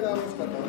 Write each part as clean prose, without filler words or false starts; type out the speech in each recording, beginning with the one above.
nag-awas ka to?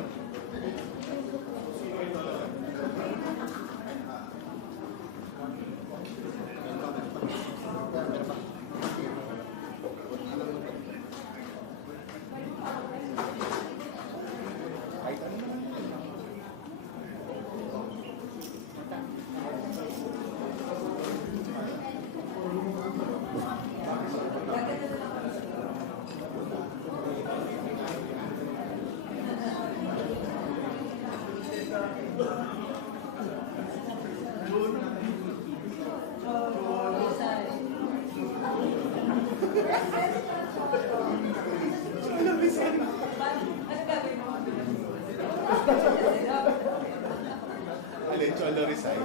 Alin, Cholo resign?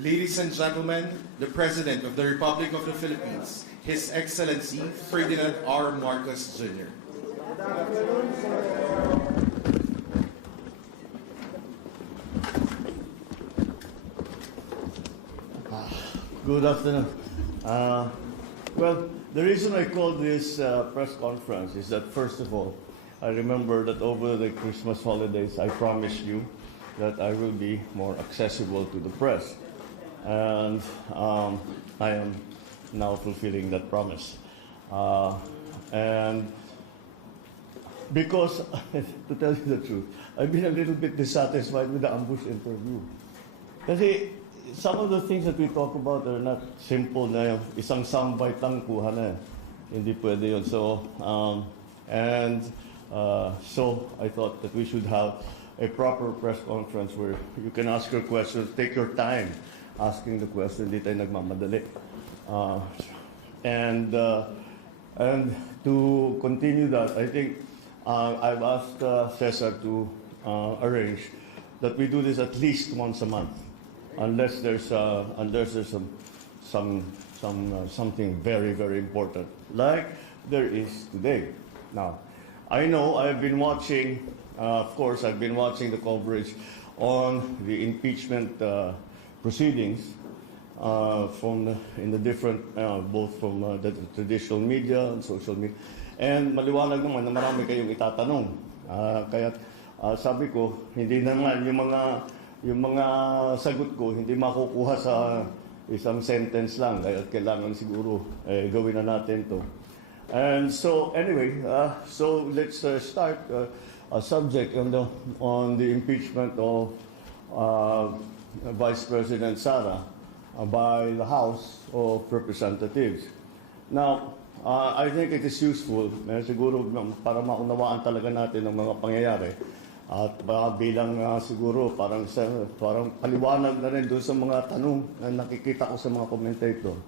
Ladies and gentlemen, the President of the Republic of the Philippines, His Excellency Ferdinand R. Marcos Jr. Good afternoon. Well, the reason I called this press conference is that, first of all, I remember that over the Christmas holidays, I promised you that I will be more accessible to the press. And I am now fulfilling that promise. And because, to tell you the truth, I've been a little bit dissatisfied with the ambush interview. Kasi some of the things that we talk about are not simple na isang soundbite lang kuha na. Hindi pwede yun. So, so I thought that we should have a proper press conference where you can ask your questions, take your time asking the question, hindi tayo nagmamadali. And to continue that, I think I've asked Cesar to arrange that we do this at least once a month, unless there's something very, very important, like there is today. Now, I know I've been watching, of course, I've been watching the coverage on the impeachment proceedings in the different, both from the traditional media and social media. And maliwanag naman na marami kayong itatanong. Kaya sabi ko, hindi naman yung mga sagot ko hindi makukuha sa isang sentence lang. Kaya kailangan siguro gawin na natin to. And so anyway, so let's start a subject on the impeachment of Vice President Sara by the House of Representatives. Now, I think it is useful, siguro para maunawaan talaga natin ang mga pangyayari, at bilang siguro parang paliwanag na rin doon sa mga tanong na nakikita ko sa mga commentator.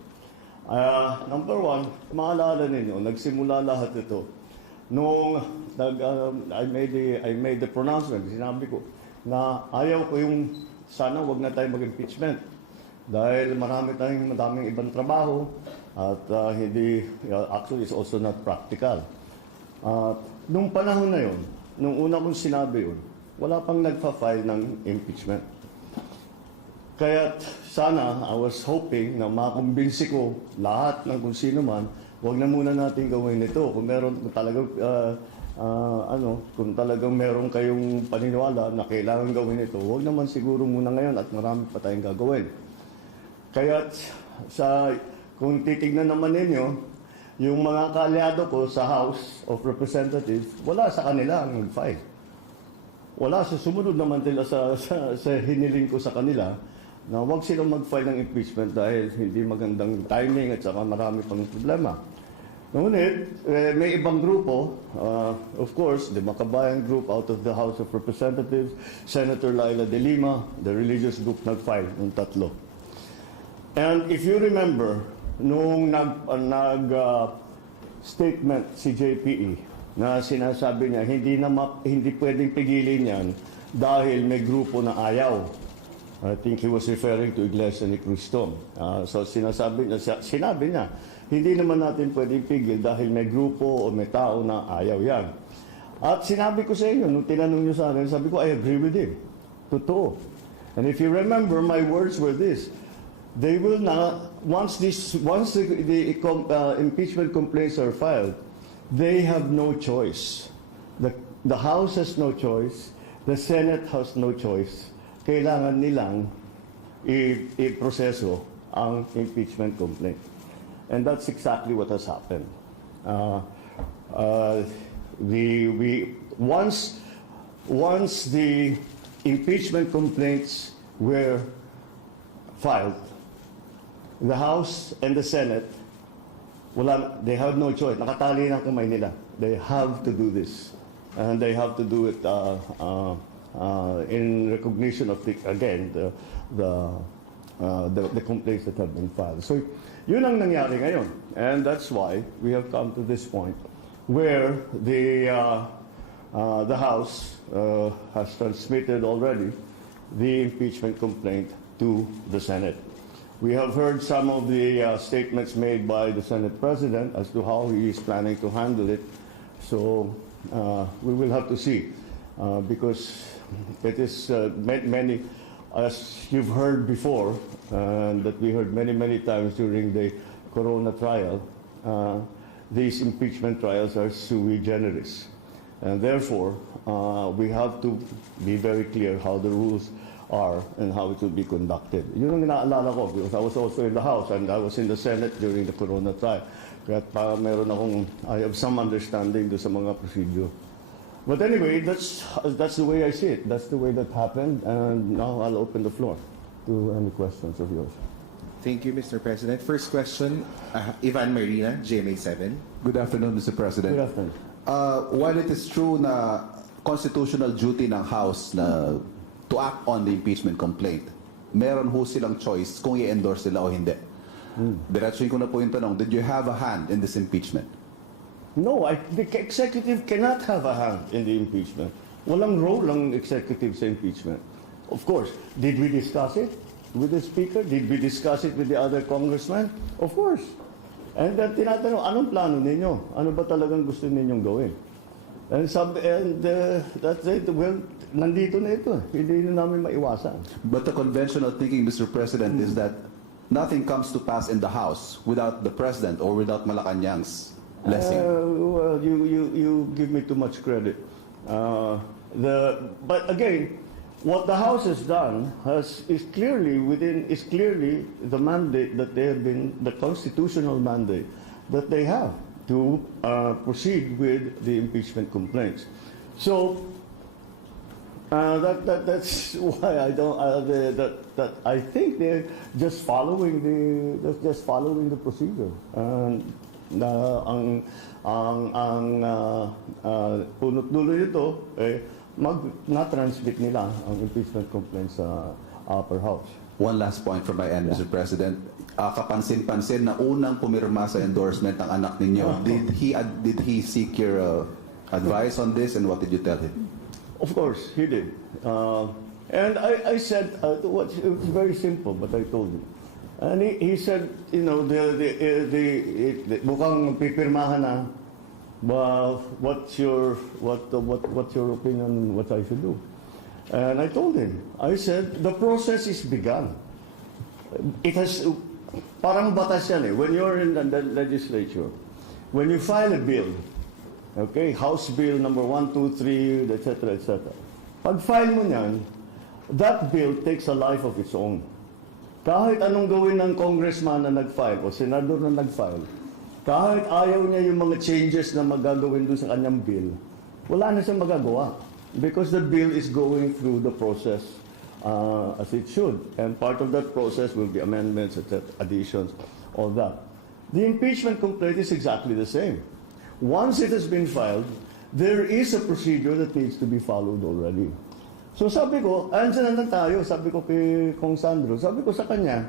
Number one, maalala ninyo, nagsimula lahat ito nung I made the pronouncement, sinabi ko na ayaw ko yung sana wag na tayo mag-impeachment dahil madaming ibang trabaho at actually it's also not practical. Nung panahon na yon, nung una kong sinabi yun, wala pang nagpa-file ng impeachment. Kaya sana, I was hoping na makumbinsi ko lahat ng kung sino man, wag na muna natin gawin ito. Kung talagang meron kayong paniniwala na kailangan gawin ito, huwag naman siguro muna ngayon at marami pa tayong gagawin. Kaya kung titignan naman ninyo, yung mga kaalyado ko sa House of Representatives, wala sa kanila ang mag-file. Wala, sumunod naman nila sa hiniling ko sa kanila na huwag silang mag-file ng impeachment dahil hindi magandang timing at saka marami pang problema. Ngunit, may ibang grupo, of course, the Makabayan group out of the House of Representatives, Senator Laila de Lima, the religious group nag-file ng tatlo. And if you remember, nung statement si JPE na sinasabi niya, hindi pwedeng pigilin yan dahil may grupo na ayaw. I think he was referring to Iglesia ni Cristo. So sinabi niya, hindi naman natin pwedeng pigil dahil may grupo o may tao na ayaw yan. At sinabi ko sa inyo, nung tinanong niyo sa akin, sabi ko, I agree with him. Totoo. And if you remember, my words were this: they will not, once the impeachment complaints are filed, they have no choice. The House has no choice. The Senate has no choice. Kailangan nilang i-proseso ang impeachment complaint. And that's exactly what has happened. Once the impeachment complaints were filed, the House and the Senate, they have no choice. Nakatali ng kamay nila. They have to do this. And they have to do it in recognition of, the complaints that have been filed. So, yun ang nangyari ngayon. And that's why we have come to this point where the House has transmitted already the impeachment complaint to the Senate. We have heard some of the statements made by the Senate President as to how he is planning to handle it. So we will have to see because it is many, as you've heard before, and that we heard many times during the Corona trial, these impeachment trials are sui generis. And therefore, we have to be very clear how the rules are and how it will be conducted. Yun ang inaalala ko because I was also in the House and I was in the Senate during the Corona trial. Kaya I have some understanding do sa mga procedure. But anyway, that's the way I see it. That's the way that happened. And now I'll open the floor to any questions of yours. Thank you, Mr. President. First question, Ivan Marina, GMA 7. Good afternoon, Mr. President. Good afternoon. While it is true na constitutional duty ng House na to act on the impeachment complaint, meron ho silang choice kung i-endorse sila o hindi. Diretsuhin ko na po yung tanong, did you have a hand in this impeachment? No, the executive cannot have a hand in the impeachment. Walang role ang executive sa impeachment. Of course, did we discuss it with the Speaker? Did we discuss it with the other congressmen? Of course. And then tinatanong, anong plano ninyo? Ano ba talagang gusto ninyong gawin? And that's it. Well, nandito na ito. Hindi na namin maiwasan. But the conventional thinking, Mr. President, is that nothing comes to pass in the House without the President or without Malacanang's blessing. Well, you give me too much credit. But again, what the House has done is clearly the mandate that they have been, the constitutional mandate that they have to proceed with the impeachment complaints. So that's why I think they're just following the procedure. Ang punot dulo nito na-transmit nila ang impeachment complaints sa upper house. One last point from my end, Mr. President. Kapansin-pansin na unang pumirma sa endorsement ng anak ninyo. Did he seek your advice on this, and what did you tell him? Of course, he did. And I said, it was very simple, but I told him. And he said, you know, mukhang pipirmahan na. Well, what's your opinion on what I should do? And I told him, I said, the process is begun. It has, parang batas yan eh. When you're in the legislature, when you file a bill, okay, House Bill number 1, 2, 3, etc., etc. Pag file mo niyan, that bill takes a life of its own. Kahit anong gawin ng congressman na nag-file o senador na nag-file, kahit ayaw niya yung mga changes na magagawin doon sa kanyang bill, wala na siyang magagawa. Because the bill is going through the process as it should. And part of that process will be amendments, additions, all that. The impeachment complaint is exactly the same. Once it has been filed, there is a procedure that needs to be followed already. So sabi ko, andyan na tayo, sabi ko kay Kong Sandro, sabi ko sa kanya,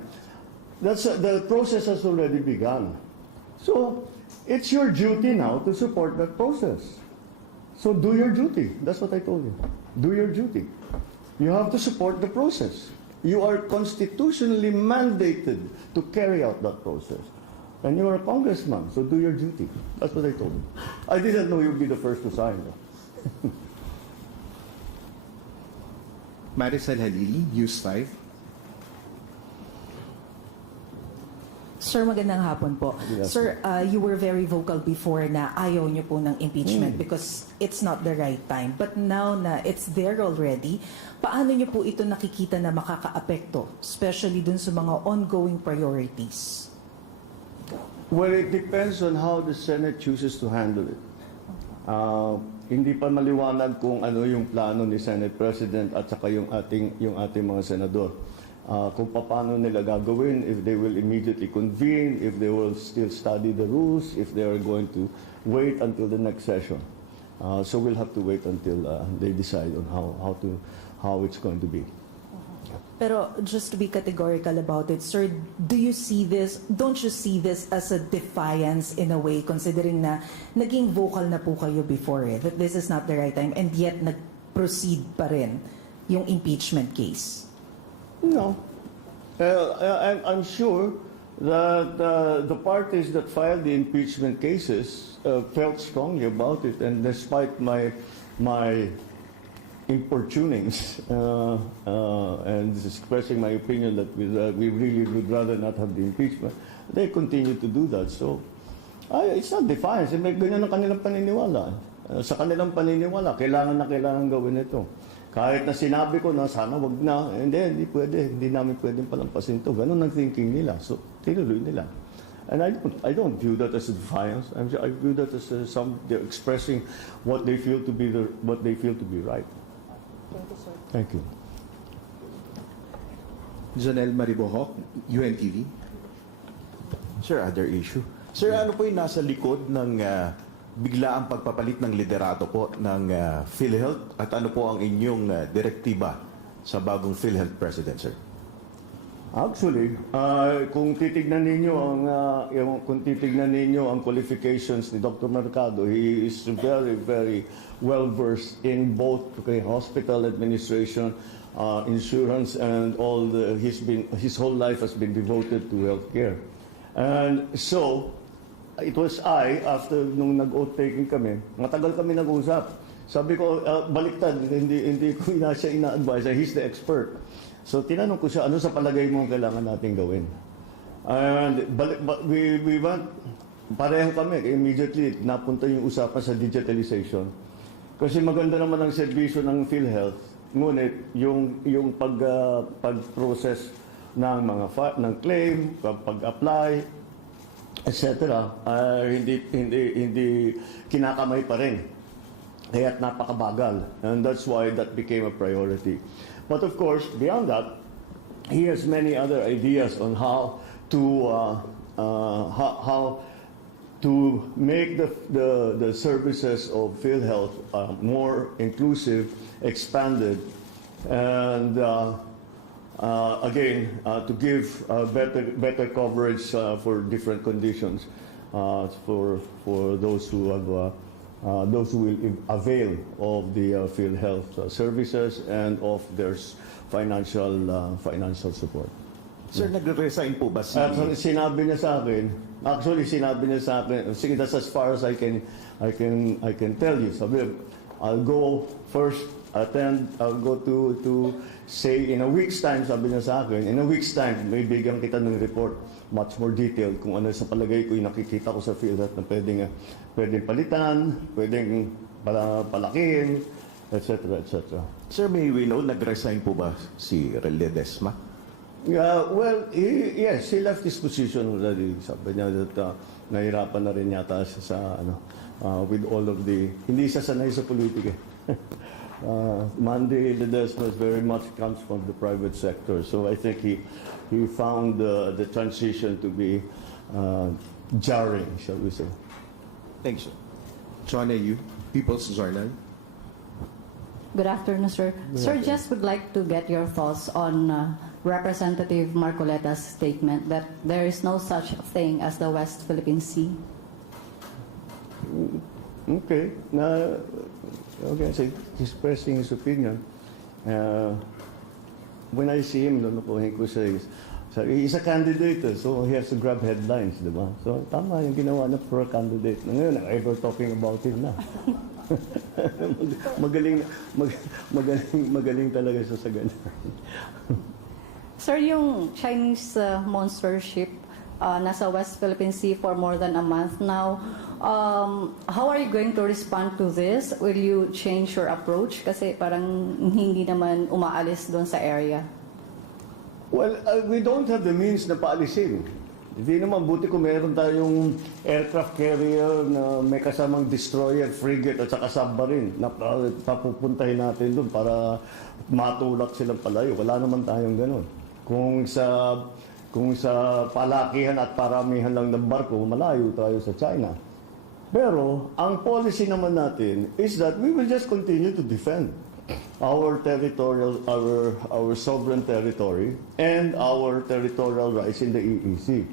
the process has already begun. So, it's your duty now to support that process. So do your duty. That's what I told you. Do your duty. You have to support the process. You are constitutionally mandated to carry out that process. And you are a congressman, so do your duty. That's what I told him. I didn't know you'd be the first to sign. Maricel Halili, News 5. Sir, magandang hapon po. Sir, you were very vocal before na ayaw niyo po ng impeachment because it's not the right time. But now na it's there already, paano niyo po ito nakikita na makakaapekto, especially dun sa mga ongoing priorities? Well, it depends on how the Senate chooses to handle it. Hindi pa maliwanag kung ano yung plano ni Senate President at saka yung ating mga senador. Kung paano nila gagawin, if they will immediately convene, if they will still study the rules, if they are going to wait until the next session. So we'll have to wait until they decide on how it's going to be. Pero just to be categorical about it, sir, don't you see this as a defiance in a way, considering na naging vocal na po kayo before that this is not the right time, and yet nag-proceed pa rin yung impeachment case? No. I'm sure that the parties that filed the impeachment cases felt strongly about it, and despite my importunings and expressing my opinion that we really would rather not have the impeachment, they continue to do that. So, it's not defiance. May ganyan ang kanilang paniniwala. Sa kanilang paniniwala, kailangan gawin ito. Kahit na sinabi ko na sana wag na, hindi pwede, hindi namin pwedeng palampasin ito. Ganun ang thinking nila. So, tinuloy nila. And I don't view that as a defiance. I view that as they're expressing what they feel to be right. Thank you, sir. Thank you. Janelle Maribohok, UNTV. Sir, other issue. Sir, ano po yung nasa likod ng biglaang pagpapalit ng liderato po ng PhilHealth at ano po ang inyong direktiba sa bagong PhilHealth President, sir? Actually, kung titignan ninyo ang qualifications ni Dr. Mercado, he is very, very well versed in both hospital administration, insurance, and his whole life has been devoted to healthcare. And so, it was after nung nag-oath taking kami, matagal kami nag-usap. Sabi ko, baliktad, hindi ko siya ina-advise, he's the expert. So tinanong ko siya, ano sa palagay mo ang kailangan natin gawin? And we went, pareho kami, immediately napunta yung usapan sa digitalization. Kasi maganda naman ang serbisyo ng PhilHealth, ngunit yung pag-process ng ng claim, pag-apply, etc., hindi kinakamay pa rin. Kaya't napakabagal. And that's why that became a priority. But of course, beyond that, he has many other ideas on how to make the services of PhilHealth more inclusive, expanded, and again to give better coverage for different conditions for those who have. Those who will avail of the PhilHealth services and of their financial support. Sir, nagre-resign po ba si... Sinabi niya sa akin, sige, that's as far as I can tell you. Sabi, I'll go first, I'll go to say in a week's time, sabi niya sa akin, in a week's time, may bigyan kita ng report, much more detailed kung ano sa palagay ko yung nakikita ko sa PhilHealth na pwedeng palitan, pwedeng palakihin, etc., etc. Sir, may we know, nag-resign po ba si Rel Ledesma? Well, yes, he left his position already. Sabi niya that nahirapan na rin yata sa with all of the... Hindi siya sanay sa politika. Mandy Ledesma very much comes from the private sector. So I think he found the transition to be jarring, shall we say. Thanks, sir. John A.U., People's Journal. Good afternoon, sir. Sir, just would like to get your thoughts on Representative Marcoleta's statement that there is no such thing as the West Philippine Sea. Okay. So expressing his opinion. When I see him, nanukuhin ko siya. He's a candidate, so he has to grab headlines, di ba? So tama yung ginawa na for a candidate. Ngayon, ever talking about him na. magaling talaga siya sa ganyan. Sir, yung Chinese monster ship nasa West Philippine Sea for more than a month now, how are you going to respond to this? Will you change your approach? Kasi parang hindi naman umaalis doon sa area. Well, we don't have the means na paalisin. Hindi naman, buti kung meron tayong aircraft carrier na may kasamang destroyer, frigate at saka submarine na papupuntahin natin doon para matulak silang palayo. Wala naman tayong ganun. Kung sa palakihan at paramihan lang ng barko, malayo tayo sa China. Pero ang policy naman natin is that we will just continue to defend our territorial, our sovereign territory and our territorial rights in the EEZ.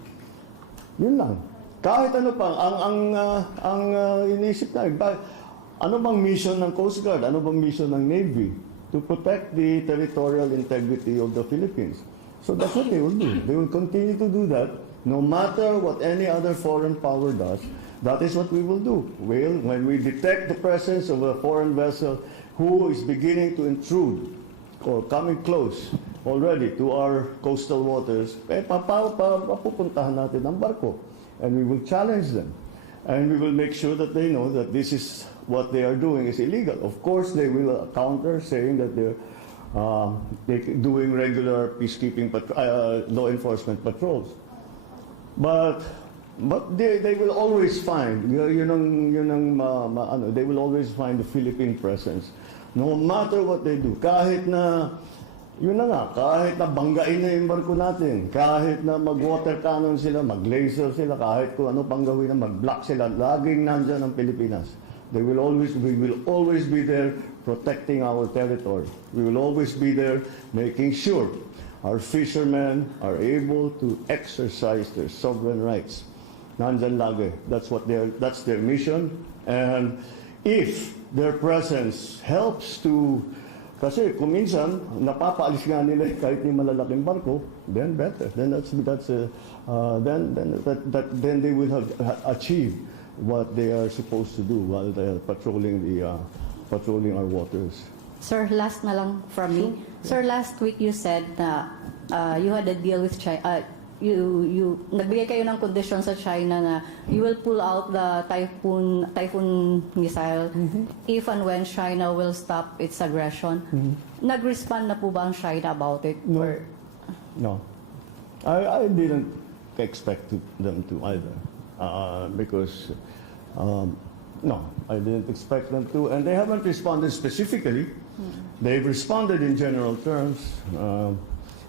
Yun lang. Kahit ano pang ang iniisip na, ano bang mission ng Coast Guard, ano bang mission ng Navy to protect the territorial integrity of the Philippines. So that's what they will do. They will continue to do that no matter what any other foreign power does. That is what we will do. When we detect the presence of a foreign vessel who is beginning to intrude or coming close already to our coastal waters, papupuntahan natin ang barko. And we will challenge them. And we will make sure that they know that this is what they are doing is illegal. Of course, they will counter saying that they're doing regular peacekeeping, law enforcement patrols. But they will always find, they will always find the Philippine presence. No matter what they do, kahit na kahit na banggain na yung barko natin, kahit na mag-water cannon sila, mag-laser sila, kahit kung ano pang gawin na, mag-block sila, laging nandyan ang Pilipinas. We will always be there protecting our territory. We will always be there making sure our fishermen are able to exercise their sovereign rights. Nandyan lagi. That's their mission. And if their presence helps to, kasi kung minsan napapaalis nga nila kahit yung malalaking barko, then better. Then then they will have achieved what they are supposed to do while they are patrolling our waters. Sir, last na lang from me. Sir, last week you said na you had a deal with China. You nagbigay kayo ng condition sa China na you will pull out the typhoon missile if and when China will stop its aggression. Nag-respond na po ba ang China about it? No. Or- No. I didn't expect them to either. Because, no, I didn't expect them to. And they haven't responded specifically. They've responded in general terms,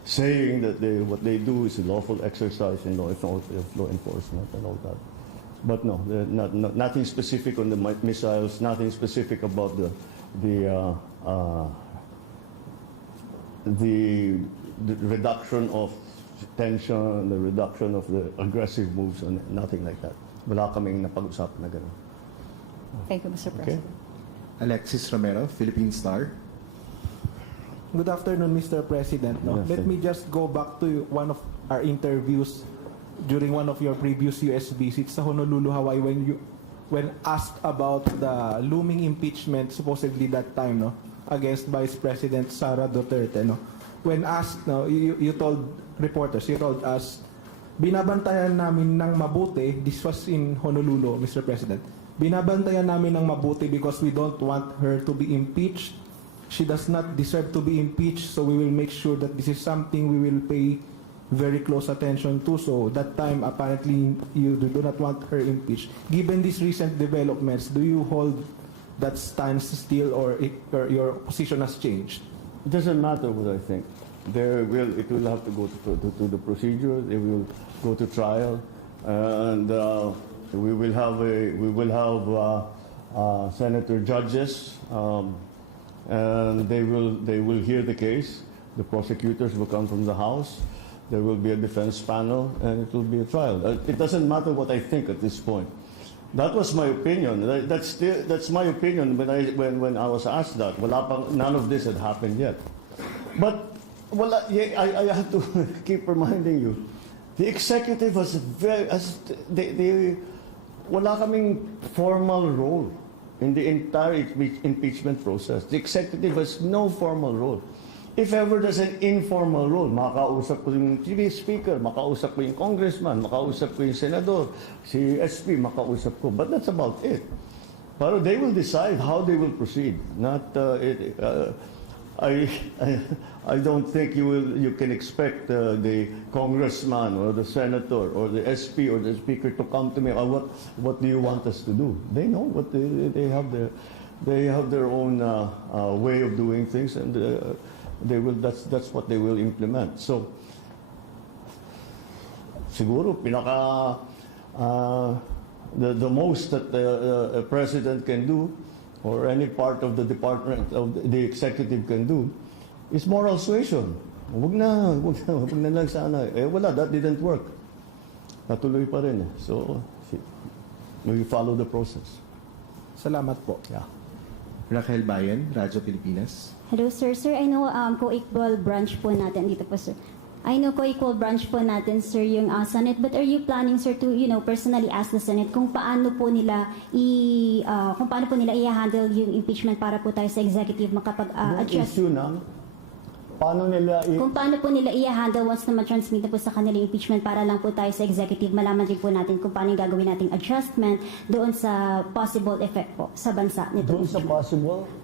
saying that what they do is a lawful exercise in law enforcement and all that. But no, nothing specific on the missiles, nothing specific about the reduction of tension, the reduction of the aggressive moves, and nothing like that. Wala kaming napag-usapan na gano'n. Thank you, Mr. Okay? President. Alexis Romero, Philippine Star. Good afternoon, Mr. President. No? Yes, Let sir. me just go back to one of our interviews during one of your previous US visits sa Honolulu, Hawaii, when asked about the looming impeachment supposedly that time, no, against Vice President Sara Duterte, no. When asked, no, you told reporters, you told us, binabantayan namin ng mabuti. This was in Honolulu, Mr. President. Binabantayan namin ng mabuti because we don't want her to be impeached. She does not deserve to be impeached, so we will make sure that this is something we will pay very close attention to. So that time, apparently, you do not want her impeached. Given these recent developments, do you hold that stance still, or your position has changed? It doesn't matter what I think. It will have to go to the procedure. It will go to trial, and we will have senator judges, and they will hear the case. The prosecutors will come from the House. There will be a defense panel, and it will be a trial. It doesn't matter what I think at this point. That was my opinion. That's my opinion when I was asked that. None of this had happened yet. But I have to keep reminding you, the executive wala kaming formal role in the entire impeachment process. The executive has no formal role. If ever there's an informal role, makausap ko yung TV speaker, makausap ko yung congressman, makausap ko yung senador, si SP, makausap ko. But that's about it. Pero they will decide how they will proceed. I, I don't think you can expect the congressman or the senator or the SP or the speaker to come to me. What do you want us to do? They know what they have their own way of doing things, and they will. That's what they will implement. So siguro the most that a president can do, or any part of the department of the executive can do, is moral suasion. Wag na lang sana. Wala, that didn't work. Natuloy pa rin. So, we follow the process. Salamat po. Yeah. Raquel Bayan, Radyo Pilipinas. Hello, sir. Sir, I know co-equal branch po natin dito po, sir. I know co-equal branch po natin, sir, yung Senate. But are you planning, sir, to personally ask the Senate kung paano po nila i-handle yung impeachment para po tayo sa executive makapag-adjust? Issue na, paano nila Kung paano po nila i-handle once na ma-transmit na po sa kanila yung impeachment para lang po tayo sa executive, malaman din po natin kung paano yung gagawin nating adjustment doon sa possible effect po sa bansa nito. doon sa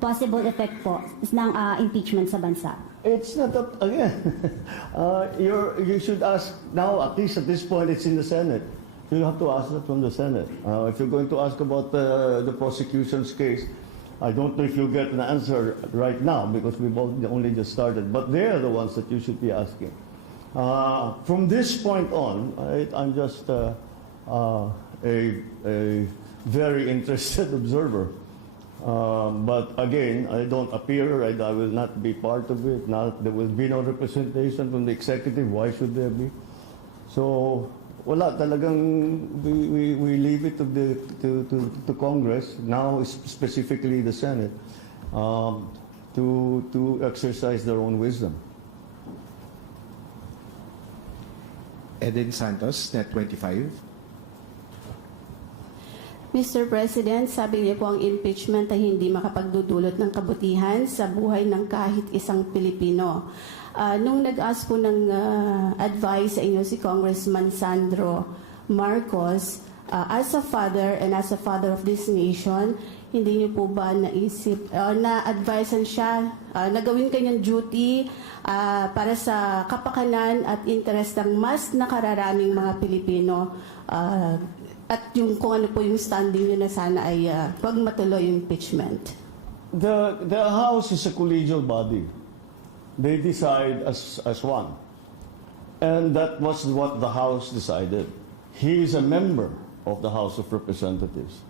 Possible effect po ng impeachment sa bansa. It's not up, again, you should ask, now at least at this point it's in the Senate. You have to ask that from the Senate. If you're going to ask about the prosecution's case, I don't know if you'll get an answer right now because we've only just started, but they're the ones that you should be asking. From this point on, I'm just a very interested observer. But again, I don't appear, I will not be part of it. There will be no representation from the executive. Why should there be? So, wala talagang we leave it to Congress, now specifically the Senate, to exercise their own wisdom. Eden Santos, Net 25. Mr. President, sabi niyo po ang impeachment ay hindi makapagdudulot ng kabutihan sa buhay ng kahit isang Pilipino. Nung nag-ask po ng advice sa inyo si Congressman Sandro Marcos, as a father and as a father of this nation, hindi niyo po ba naisip, na-advisean siya, nagawin kanyang duty para sa kapakanan at interest ng mas nakararaming mga Pilipino, at yung kung ano po yung standing nyo na sana ay wag matuloy yung impeachment? The House is a collegial body. They decide as one. And that was what the House decided. He is a member of the House of Representatives.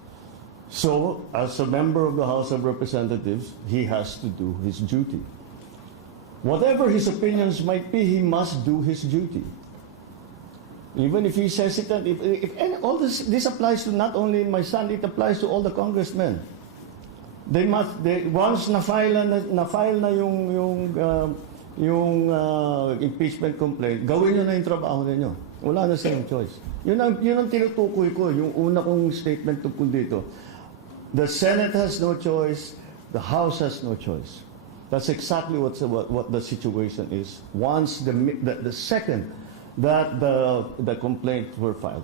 So, as a member of the House of Representatives, he has to do his duty. Whatever his opinions might be, he must do his duty. Even if he's hesitant, and all this applies to not only my son, it applies to all the congressmen. Once na-file na yung impeachment complaint, gawin nyo na yung trabaho ninyo. Wala na silang choice. Yun ang tinutukoy ko, yung una kong statement tungkol dito. The Senate has no choice, the House has no choice. That's exactly what the situation is. Once the second that the complaints were filed.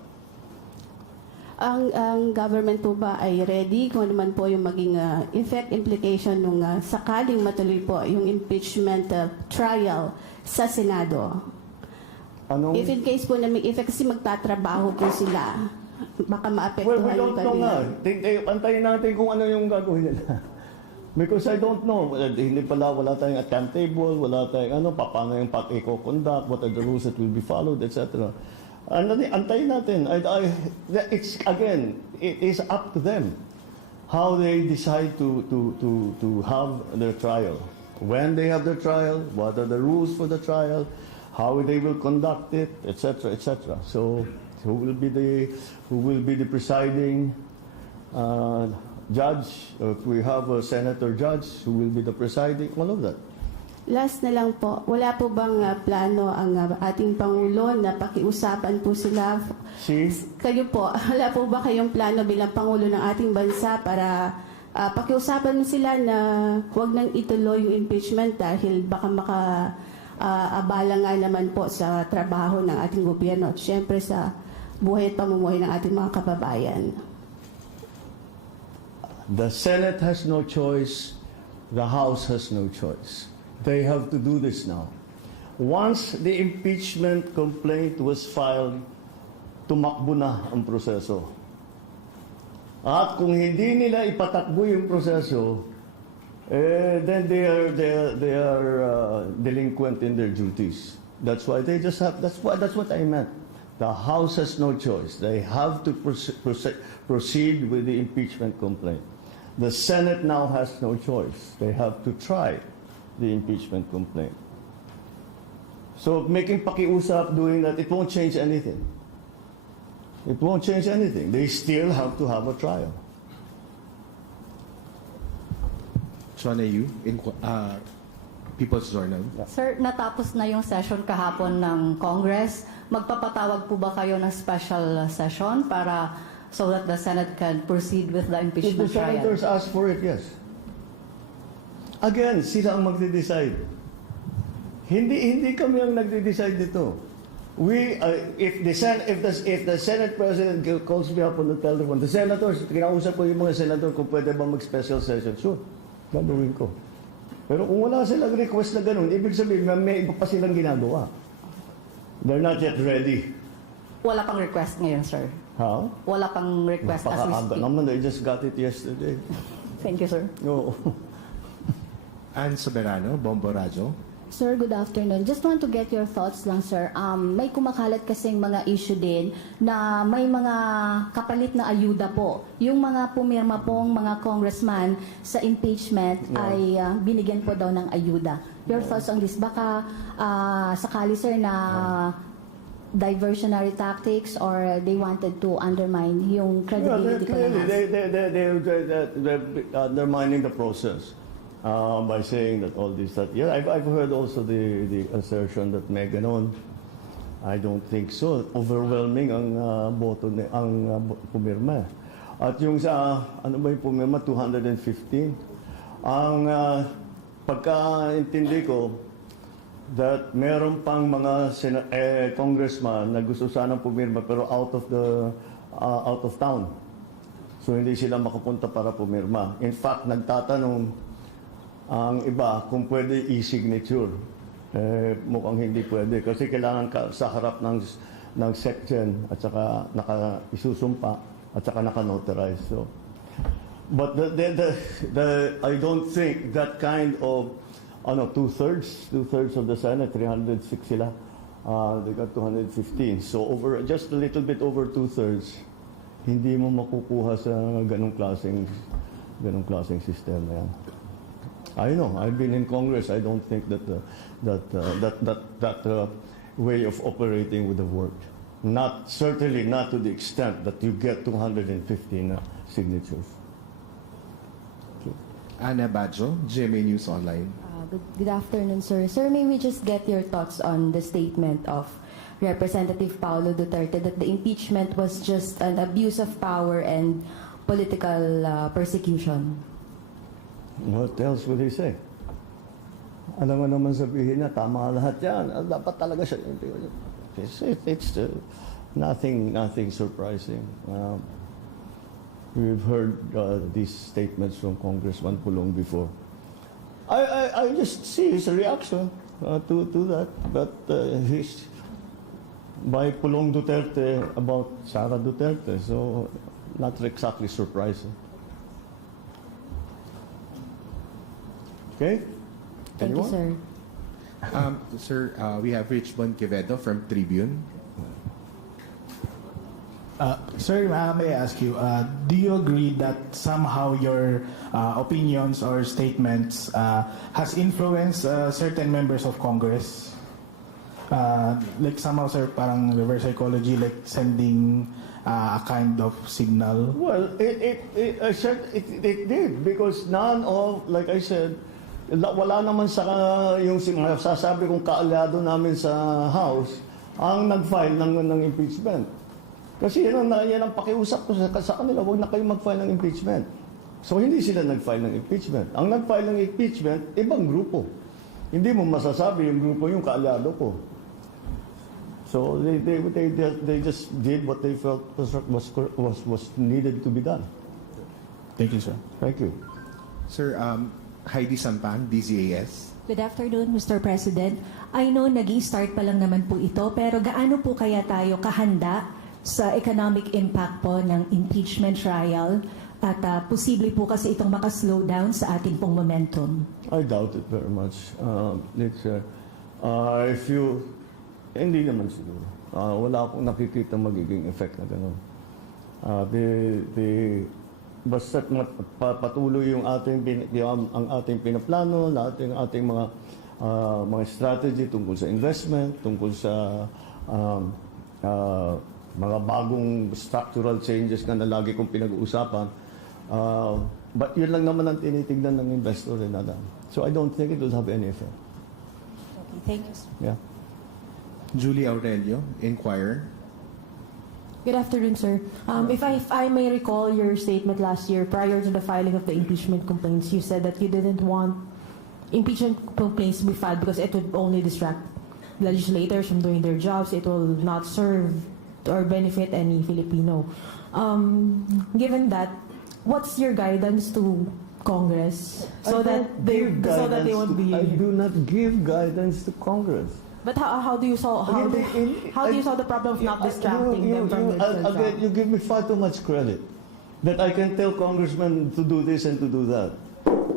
Ang government po ba ay ready kung ano man po yung maging effect, implication nung sakaling matuloy po yung impeachment trial sa Senado? If in case po na may effect, kasi magtatrabaho po sila, baka maapektuhan we don't know nga. Antayin natin kung ano yung gagawin nila. Because I don't know, hindi pala, wala tayong timetable, wala tayong paano yung i-conduct, what are the rules that will be followed, etc. Antayin natin. It's, again, it is up to them how they decide to have their trial. When they have their trial, what are the rules for the trial, how they will conduct it, etc., etc. So, who will be the presiding judge, or if we have a senator judge who will be the presiding, all of that. Last na lang po, wala po bang plano ang ating Pangulo na pakiusapan po sila? Kayo po, wala po ba kayong plano bilang Pangulo ng ating bansa para pakiusapan mo sila na huwag nang ituloy yung impeachment dahil baka abala nga naman po sa trabaho ng ating gobyerno at syempre sa buhay at pamumuhay ng ating mga kababayan? The Senate has no choice. The House has no choice. They have to do this now. Once the impeachment complaint was filed, tumakbo na ang proseso. At kung hindi nila ipatakbo yung proseso, then they are delinquent in their duties. That's why they just have. That's what I meant. The House has no choice. They have to proceed with the impeachment complaint. The Senate now has no choice. They have to try the impeachment complaint. So making pakiusap, doing that, it won't change anything. It won't change anything. They still have to have a trial. Chone Yu, in People's Journal. Sir, natapos na yung session kahapon ng Congress. Magpapatawag po ba kayo ng special session para so that the Senate can proceed with the If the impeachment trial? senators ask for it, yes. Again, sila ang magde-decide. Hindi kami ang nagde-decide dito. If the Senate President calls me up on the telephone, the senators, kinausap ko yung mga senator kung pwede ba mag-special session, sure, gagawin ko. Pero kung wala silang request na ganun, ibig sabihin, may iba pa silang ginagawa. They're not yet ready. Wala pang request ngayon, sir. How? Wala pang request as we Napakaaga speak. naman, they just got it yesterday. Thank you, sir. No. Ann Soberano, Bombo Radio. Sir, good afternoon. Just want to get your thoughts lang, sir. May kumakalat kasing mga issue din na may mga kapalit na ayuda po. Yung mga pumirma pong mga congressman sa impeachment ay binigyan po daw ng ayuda. Your thoughts on this? Baka sakali, sir, na diversionary tactics or they wanted to undermine yung credibility po ng House? They're undermining the process. By saying that all this, that, yeah, I've heard also the assertion that may ganon. I don't think so. Overwhelming ang boto ang pumirma. At yung sa, ano ba yung pumirma? 215. Ang pagkaintindi ko, that meron pang mga congressman na gusto sanang pumirma pero out of town. So hindi sila makapunta para pumirma. In fact, nagtatanong ang iba kung pwede e-signature. Mukhang hindi pwede kasi kailangan ka sa harap ng section at saka isusumpa at saka naka-notarize. So, but I don't think that kind of two-thirds of the Senate, 306 sila, they got 215. So just a little bit over two-thirds, hindi mo makukuha sa ganong klaseng sistema yan. I know. I've been in Congress. I don't think that way of operating would have worked. Certainly not to the extent that you get 215 signatures. Okay. Ana Badjo, GMA News Online. Good afternoon, sir. Sir, may we just get your thoughts on the statement of Representative Paulo Duterte that the impeachment was just an abuse of power and political persecution? What else would he say? Alam mo naman sabihin niya, tama lahat yan. Dapat talaga siya. It's nothing surprising. We've heard these statements from Congressman Pulong before. I just see his reaction to that. But he's by Pulong Duterte about Sara Duterte. So not exactly surprising. Okay? Thank you, sir. Sir, we have Richmond Quevedo from Tribune. Sir, may I ask you, do you agree that somehow your opinions or statements has influenced certain members of Congress? Like somehow, sir, parang reverse psychology, like sending a kind of signal? Well, it did because none of, like I said, wala naman sa yung sasabi kong kaalyado namin sa House ang nag-file ng impeachment. Kasi yan ang pakiusap ko sa kanila, huwag na kayo mag-file ng impeachment. So hindi sila nag-file ng impeachment. Ang nag-file ng impeachment, ibang grupo. Hindi mo masasabi yung grupo yung kaalyado ko. So they just did what they felt was needed to be done. Thank you, sir. Thank you. Sir, Heidi Sampan, DZAS. Good afternoon, Mr. President. I know nag-i-start pa lang naman po ito, pero gaano po kaya tayo kahanda sa economic impact po ng impeachment trial at posible po kasi itong makaslow down sa ating pong momentum? I doubt it very much. If you, hindi naman siguro. Wala akong nakikita magiging effect na gano'n. Basta't patuloy yung ang ating pinaplano, ating mga strategy tungkol sa investment, tungkol sa mga bagong structural changes na lagi kong pinag-uusapan. But yun lang naman ang tinitignan ng investor rin nila. So I don't think it will have any effect. Okay, thank you, sir. Yeah. Julie Aurelio, Inquirer. Good afternoon, sir. If I may recall your statement last year, prior to the filing of the impeachment complaints, you said that you didn't want impeachment complaints to be filed because it would only distract legislators from doing their jobs. It will not serve or benefit any Filipino. Given that, what's your guidance to Congress so that they won't be? I do not give guidance to Congress. But how do you solve the problem of not distracting them from their job? Again, you give me far too much credit that I can tell congressmen to do this and to do that.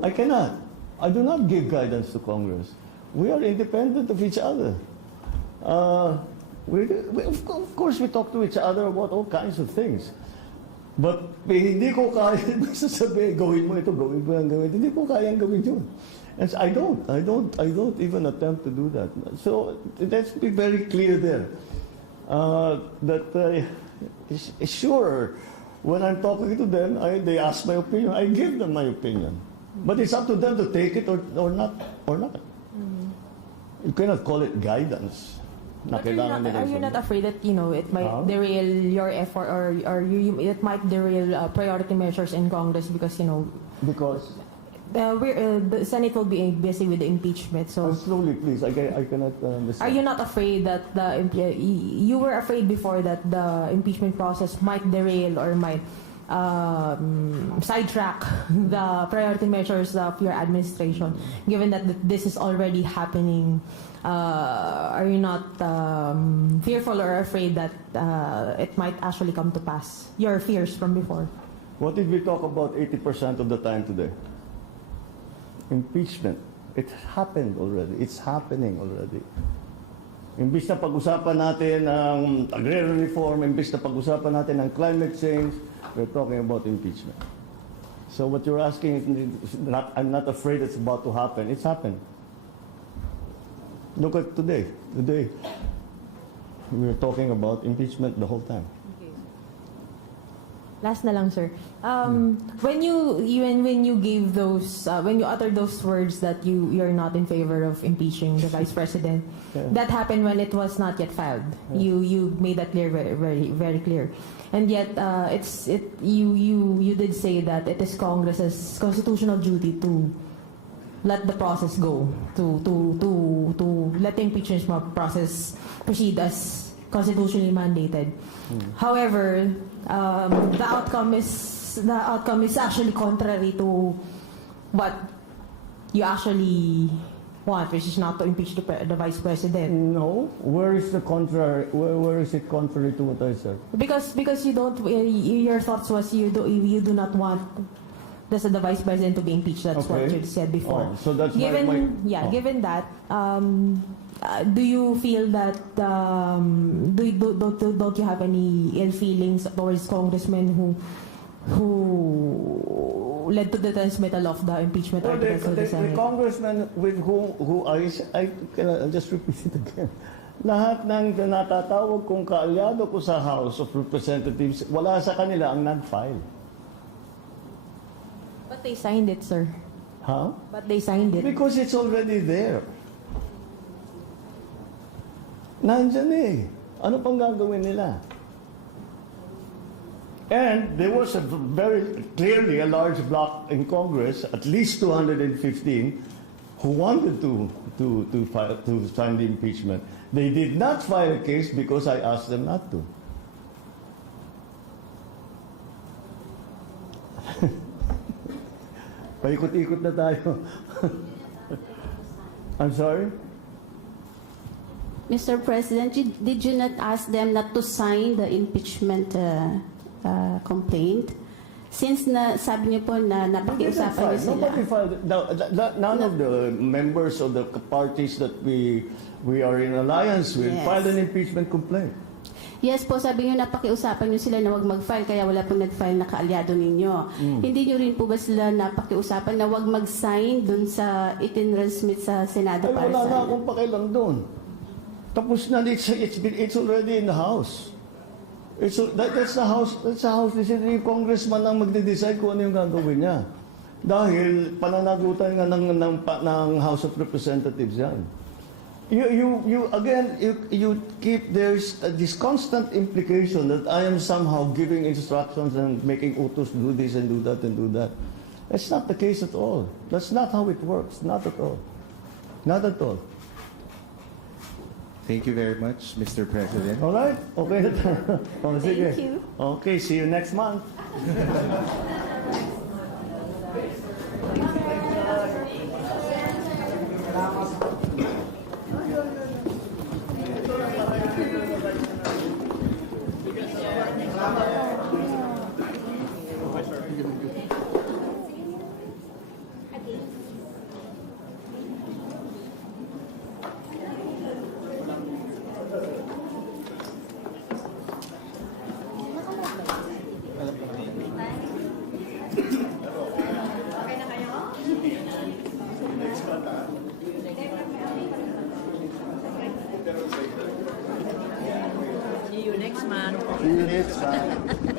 I cannot. I do not give guidance to Congress. We are independent of each other. Of course, we talk to each other about all kinds of things. But hindi ko kaya sasabihin, gawin mo ito, gawin mo yan, gawin ito. Hindi ko kayang gawin yun. And I don't even attempt to do that. So let's be very clear there. Sure, when I'm talking to them, they ask my opinion. I give them my opinion. But it's up to them to take it or not. You cannot call it guidance. But are you not afraid that it might derail your effort or it might derail priority measures in Congress because because the Senate will be busy with the impeachment. So slowly, please. I cannot understand. Are you not afraid that you were afraid before that the impeachment process might derail or might sidetrack the priority measures of your administration? Given that this is already happening, are you not fearful or afraid that it might actually come to pass? Your fears from before. What did we talk about 80% of the time today? Impeachment. It happened already. It's happening already. Imbis na pag-usapan natin ang agrarian reform, imbis na pag-usapan natin ang climate change, we're talking about impeachment. So what you're asking is I'm not afraid it's about to happen. It's happened. Look at today. Today, we're talking about impeachment the whole time. Last na lang, sir. When you gave those when you uttered those words that you're not in favor of impeaching the vice president, that happened when it was not yet filed. You made that clear, very very very clear. And yet you did say that it is Congress's constitutional duty to let the process go, to let the impeachment process proceed as constitutionally mandated. However, the outcome is actually contrary to what you actually want, which is not to impeach the vice president. No, where is the contrary? Where is it contrary to what I said? Because you don't. Your thoughts was you do not want the vice president to be impeached. That's what you said before. So that's given that. Do you feel that don't you have any ill feelings towards congressmen who led to the transmittal of the impeachment articles to the Senate? The congressmen with who I can just repeat it again. Lahat ng natatawag kong kaalyado ko sa House of Representatives, wala sa kanila ang non-file. But they signed it, sir. Huh? But they signed it. Because it's already there. Nandyan eh. Ano pang gagawin nila? And there was very clearly a large bloc in Congress, at least 215, who wanted to sign the impeachment. They did not file a case because I asked them not to. Paikot-ikot na tayo. I'm sorry? Mr. President, did you not ask them not to sign the impeachment complaint? Since sabi niyo po na napakiusapan niyo sila. Nobody filed. None of the members of the parties that we are in alliance with filed an impeachment complaint. Yes po, sabi niyo napakiusapan niyo sila na wag mag-file kaya wala pong nag-file na kaalyado ninyo. Hindi niyo rin po ba sila napakiusapan na wag mag-sign dun sa itinransmit sa Senado para Wala sa na akong pakialam doon. Tapos na, it's already in the House. That's the House decision. Yung congressman ang magde-decide kung ano yung gagawin niya. Dahil pananagutan nga ng House of Representatives yan. You keep this constant implication that I am somehow giving instructions and making utos do this and do that and do that. That's not the case at all. That's not how it works. Not at all. Not at all. Thank you very much, Mr. President. All right? Okay na tayo. Sige. Thank you. Okay, see you next month. See you next month. See you next month.